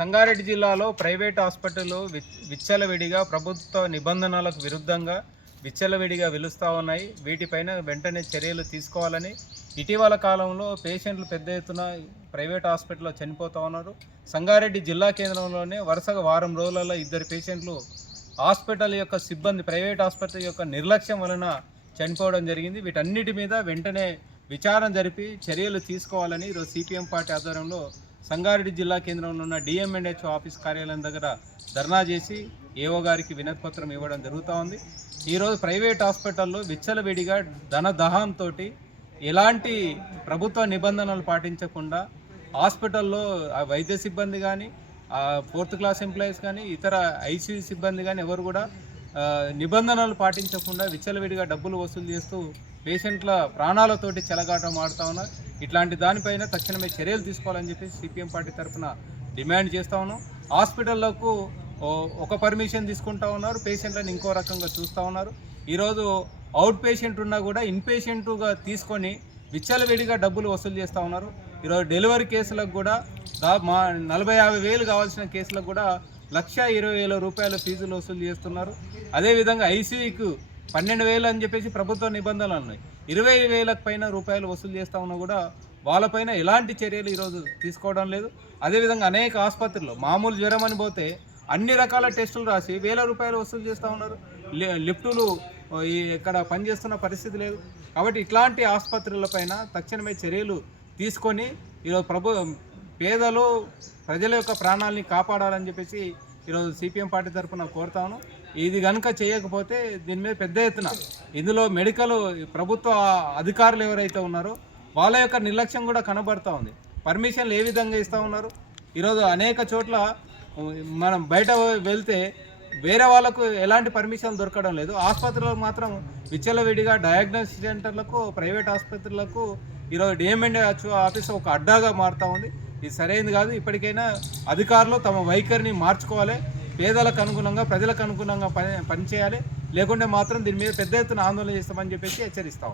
సంగారెడ్డి జిల్లాలో private hospital విచ్చలవిడిగా ప్రభుత్వ నిబంధనలకు విరుద్ధంగా విచ్చలవిడిగా వెలుస్తూ ఉన్నాయి. వీటిపైన వెంటనే చర్యలు తీసుకోవాలని ఇటీవల కాలంలో పేషెంట్లు పెద్ద ఎత్తున ప్రైవేట్ హాస్పిటల్లో చనిపోతూ ఉన్నారు. సంగారెడ్డి జిల్లా కేంద్రంలోనే వరుసగా వారం రోజులలో ఇద్దరు పేషెంట్లు హాస్పిటల్ యొక్క సిబ్బంది ప్రైవేట్ హాస్పిటల్ యొక్క నిర్లక్ష్యం వలన చనిపోవడం జరిగింది. వీటన్నిటి మీద వెంటనే విచారణ జరిపి చర్యలు తీసుకోవాలని ఈరోజు సిపిఎం పార్టీ ఆధ్వర్యంలో సంగారెడ్డి జిల్లా కేంద్రంలో ఉన్న డిఎంఎన్హెచ్ ఆఫీస్ కార్యాలయం దగ్గర ధర్నా చేసి ఏఓ గారికి వినతిపత్రం ఇవ్వడం జరుగుతూ ఉంది. ఈరోజు ప్రైవేట్ హాస్పిటల్లో విచ్చలవిడిగా ధన దహంతో ఎలాంటి ప్రభుత్వ నిబంధనలు పాటించకుండా హాస్పిటల్లో ఆ వైద్య సిబ్బంది కానీ ఫోర్త్ క్లాస్ ఎంప్లాయీస్ కానీ ఇతర ఐసీయూ సిబ్బంది కానీ ఎవరు కూడా నిబంధనలు పాటించకుండా విచ్చలవిడిగా డబ్బులు వసూలు చేస్తూ పేషెంట్ల ప్రాణాలతోటి చెలగాటం ఆడుతూ ఉన్నారు. ఇట్లాంటి దానిపైన తక్షణమే చర్యలు తీసుకోవాలని చెప్పి సిపిఎం పార్టీ తరఫున డిమాండ్ చేస్తూ ఉన్నాం. హాస్పిటళ్ళకు ఒక పర్మిషన్ తీసుకుంటా ఉన్నారు. పేషెంట్లను ఇంకో రకంగా చూస్తూ ఉన్నారు. ఈరోజు అవుట్ పేషెంట్ ఉన్నా కూడా ఇన్ పేషెంట్గా తీసుకొని విచ్చలవిడిగా డబ్బులు వసూలు చేస్తూ ఉన్నారు. ఈరోజు డెలివరీ కేసులకు కూడా దా మా నలభై యాభై వేలు కావాల్సిన కేసులకు కూడా లక్ష ఇరవై వేల రూపాయల ఫీజులు వసూలు చేస్తున్నారు. అదేవిధంగా ఐసీయూకు పన్నెండు వేలు అని చెప్పేసి ప్రభుత్వ నిబంధనలు ఉన్నాయి ఇరవై వేలకు పైన రూపాయలు వసూలు చేస్తా ఉన్నా కూడా వాళ్ళపైన ఎలాంటి చర్యలు ఈరోజు తీసుకోవడం లేదు. అదేవిధంగా అనేక ఆసుపత్రుల్లో మామూలు జ్వరం అని పోతే అన్ని రకాల టెస్టులు రాసి వేల రూపాయలు వసూలు చేస్తూ ఉన్నారు. లి- లిఫ్టులు ఇక్కడ పనిచేస్తున్న పరిస్థితి లేదు. కాబట్టి ఇట్లాంటి ఆసుపత్రులపైన తక్షణమే చర్యలు తీసుకొని ఈరోజు ప్రభు పేదలు ప్రజల యొక్క ప్రాణాలని కాపాడాలని చెప్పేసి ఈరోజు సిపిఎం పార్టీ తరఫున కోరుతాను ఇది కనుక చేయకపోతే దీని మీద పెద్ద ఎత్తున ఇందులో మెడికల్ ప్రభుత్వ అధికారులు ఎవరైతే ఉన్నారో వాళ్ళ యొక్క నిర్లక్ష్యం కూడా కనబడతా ఉంది. పర్మిషన్లు ఏ విధంగా ఇస్తూ ఉన్నారు? ఈరోజు అనేక చోట్ల మనం బయట వెళ్తే వేరే వాళ్ళకు ఎలాంటి పర్మిషన్ దొరకడం లేదు. ఆసుపత్రులకు మాత్రం విచ్చలవిడిగా డయాగ్నోస్టిక్ సెంటర్లకు ప్రైవేట్ ఆసుపత్రులకు ఈరోజు డిఎంఎండ్ ఆఫీస్ ఒక అడ్డాగా మారుతూ ఉంది. ఇది సరైనది కాదు. ఇప్పటికైనా అధికారులు తమ వైఖరిని మార్చుకోవాలి. పేదలకు అనుగుణంగా ప్రజలకు అనుగుణంగా పని పనిచేయాలి. లేకుంటే మాత్రం దీని మీద పెద్ద ఎత్తున ఆందోళన చేస్తామని చెప్పేసి హెచ్చరిస్తాం